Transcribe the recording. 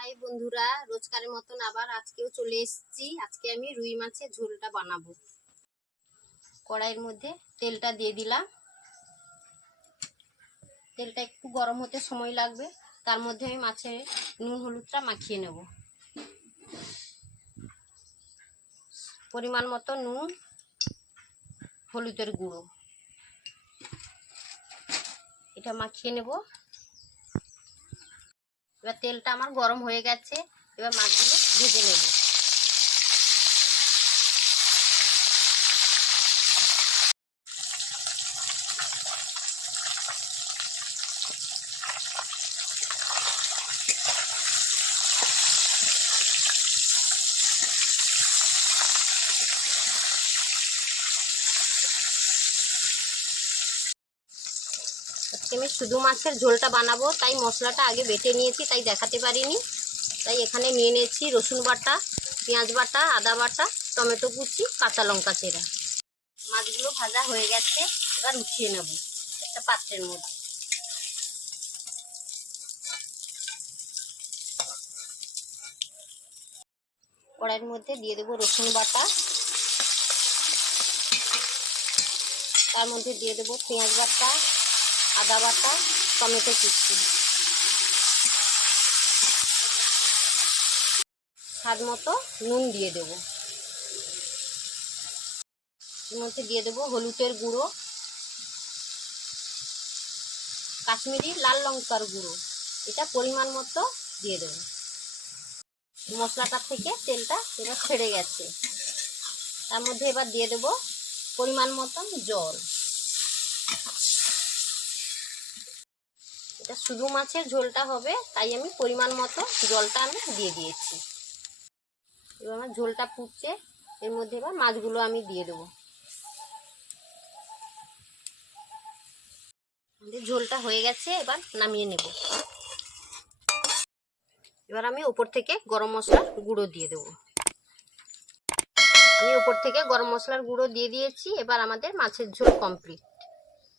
High বন্ধুরা, রোজকারের মতন আবার আজকেও চলে এসেছি। আজকে আমি রুই মাছের ঝোলটা বানাবো। কড়াইয়ের মধ্যে তেলটা দিয়ে দিলাম। তেলটা একটু গরম হতে সময় লাগবে। তার মধ্যে আমি মাছের নুন হলুদটা মাখিয়ে নেব। পরিমাণ মতো নুন, হলুদের গুঁড়ো এটা মাখিয়ে নেব। এবার তেলটা আমার গরম হয়ে গেছে, এবার মাছগুলো ভেজে নেব। আমি শুধু মাছের ঝোলটা বানাবো, তাই মশলাটা আগে বেটে নিয়েছি, তাই দেখাতে পারিনি। তাই এখানে নিয়ে নিয়েছি রসুন বাটা, পেঁয়াজ বাটা, আদা বাটা, টমেটো কুচি, কাঁচা লঙ্কা চেরা। মাছগুলো ভাজা হয়ে গেছে, এবার উঠিয়ে নেব একটা পাত্রের মধ্যে। কড়াইয়ের মধ্যে দিয়ে দেবো রসুন বাটা, তার মধ্যে দিয়ে দেবো পেঁয়াজ বাটা, আদা বাটা, টমেটো কুচি, স্বাদ মতো নুন দিয়ে দেবো। এর মধ্যে দিয়ে দেবো হলুদের গুঁড়ো, কাশ্মীরি লাল লঙ্কার গুঁড়ো, এটা পরিমাণ মতো দিয়ে দেবো। মশলাটার থেকে তেলটা এবার ছেড়ে গেছে, তার মধ্যে এবার দিয়ে দেবো পরিমাণ মতন জল। এটা শুধু মাছের ঝোলটা হবে, তাই আমি পরিমাণ মতো জলটা আমি দিয়ে দিয়েছি। এবার আমার ঝোলটা ফুটছে, এর মধ্যে এবার মাছগুলো আমি দিয়ে দেবো। ঝোলটা হয়ে গেছে, এবার নামিয়ে নেব। এবার আমি উপর থেকে গরম মশলার গুঁড়ো দিয়ে দেবো। আমি উপর থেকে গরম মশলার গুঁড়ো দিয়ে দিয়েছি। এবার আমাদের মাছের ঝোল কমপ্লিট।